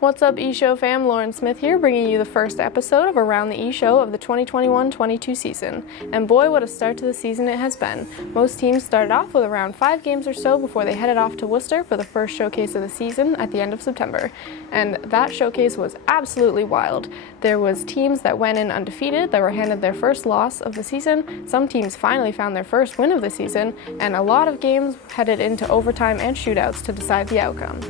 What's up, E-Show fam? Lauren Smith here, bringing you the first episode of Around the E-Show of the 2021-22 season. And boy, what a start to the season it has been. Most teams started off with around 5 games or so before they headed off to Worcester for the first showcase of the season at the end of September. And that showcase was absolutely wild. There was teams that went in undefeated that were handed their first loss of the season. Some teams finally found their first win of the season, and a lot of games headed into overtime and shootouts to decide the outcome.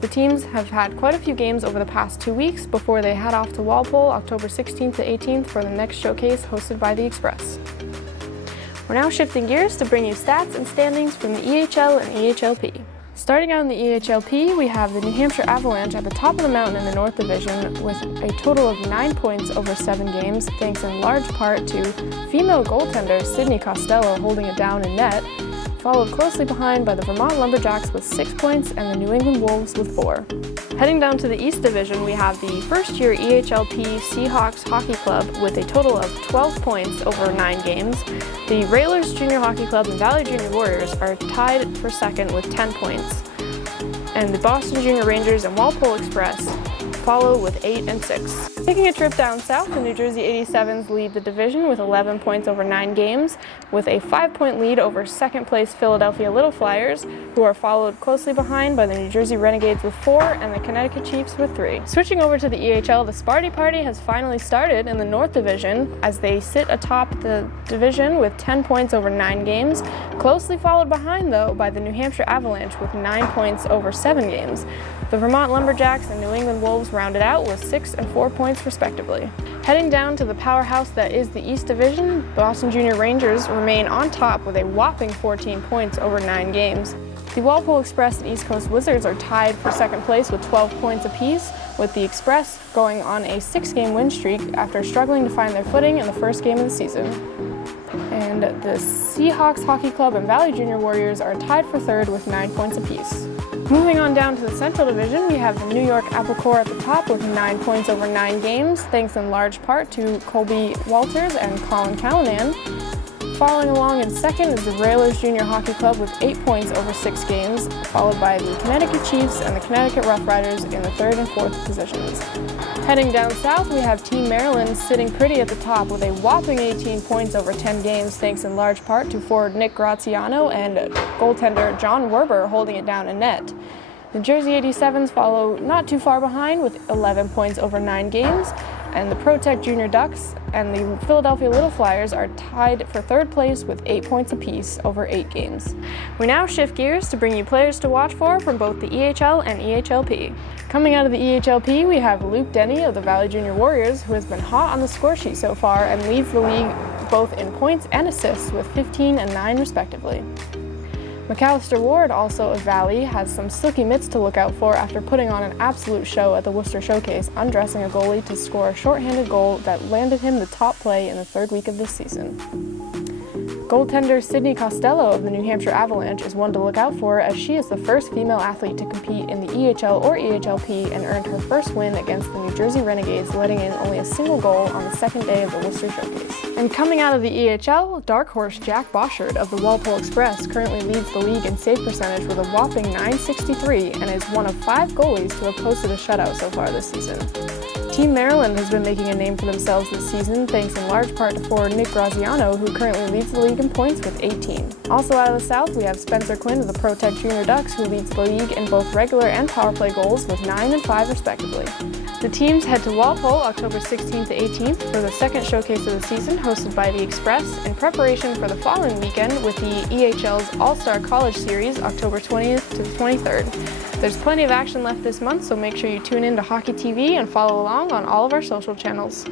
The teams have had quite a few games over the past 2 weeks before they head off to Walpole October 16th to 18th for the next showcase hosted by the Express. We're now shifting gears to bring you stats and standings from the EHL and EHLP. Starting out in the EHLP, we have the New Hampshire Avalanche at the top of the mountain in the North Division with a total of 9 points over 7 games, thanks in large part to female goaltender Sydney Costello holding it down in net, followed closely behind by the Vermont Lumberjacks with 6 points and the New England Wolves with 4. Heading down to the East Division, we have the first-year EHLP Seahawks Hockey Club with a total of 12 points over 9 games. The Railers Junior Hockey Club and Valley Junior Warriors are tied for second with 10 points. And the Boston Junior Rangers and Walpole Express follow with 8 and 6. Taking a trip down south, the New Jersey 87s lead the division with 11 points over 9 games, with a 5-point lead over second-place Philadelphia Little Flyers, who are followed closely behind by the New Jersey Renegades with 4 and the Connecticut Chiefs with 3. Switching over to the EHL, the Sparty Party has finally started in the North Division as they sit atop the division with 10 points over 9 games, closely followed behind, though, by the New Hampshire Avalanche with 9 points over 7 games. The Vermont Lumberjacks and New England Wolves rounded out with 6 and 4 points respectively. Heading down to the powerhouse that is the East Division, Boston Junior Rangers remain on top with a whopping 14 points over 9 games. The Walpole Express and East Coast Wizards are tied for second place with 12 points apiece, with the Express going on a 6-game win streak after struggling to find their footing in the first game of the season. And the Seahawks Hockey Club and Valley Junior Warriors are tied for third with 9 points apiece. Moving on down to the Central Division, we have the New York Apple Corps at the top with 9 points over 9 games, thanks in large part to Colby Walters and Colin Callanan. Following along in second is the Railers Junior Hockey Club with 8 points over 6 games, followed by the Connecticut Chiefs and the Connecticut Rough Riders in the 3rd and 4th positions. Heading down south, we have Team Maryland sitting pretty at the top with a whopping 18 points over 10 games, thanks in large part to forward Nick Graziano and goaltender John Werber holding it down in net. The Jersey 87s follow not too far behind with 11 points over 9 games, and the ProTech Junior Ducks and the Philadelphia Little Flyers are tied for third place with 8 points apiece over 8 games. We now shift gears to bring you players to watch for from both the EHL and EHLP. Coming out of the EHLP, we have Luke Denny of the Valley Junior Warriors, who has been hot on the score sheet so far and leads the league both in points and assists with 15 and 9 respectively. McAllister Ward, also of Valley, has some silky mitts to look out for after putting on an absolute show at the Worcester Showcase, undressing a goalie to score a shorthanded goal that landed him the top play in the 3rd week of this season. Goaltender Sydney Costello of the New Hampshire Avalanche is one to look out for, as she is the first female athlete to compete in the EHL or EHLP and earned her first win against the New Jersey Renegades, letting in only a single goal on the 2nd day of the Worcester Showcase. And coming out of the EHL, dark horse Jack Boschard of the Walpole Express currently leads the league in save percentage with a whopping .963 and is one of 5 goalies to have posted a shutout so far this season. Team Maryland has been making a name for themselves this season, thanks in large part to forward Nick Graziano, who currently leads the league in points with 18. Also out of the South, we have Spencer Quinn of the ProTech Junior Ducks, who leads the league in both regular and power play goals with 9 and 5 respectively. The teams head to Walpole October 16th to 18th for the second showcase of the season, hosted by the Express, in preparation for the following weekend with the EHL's All-Star College Series October 20th to the 23rd. There's plenty of action left this month, so make sure you tune in to Hockey TV and follow along on all of our social channels.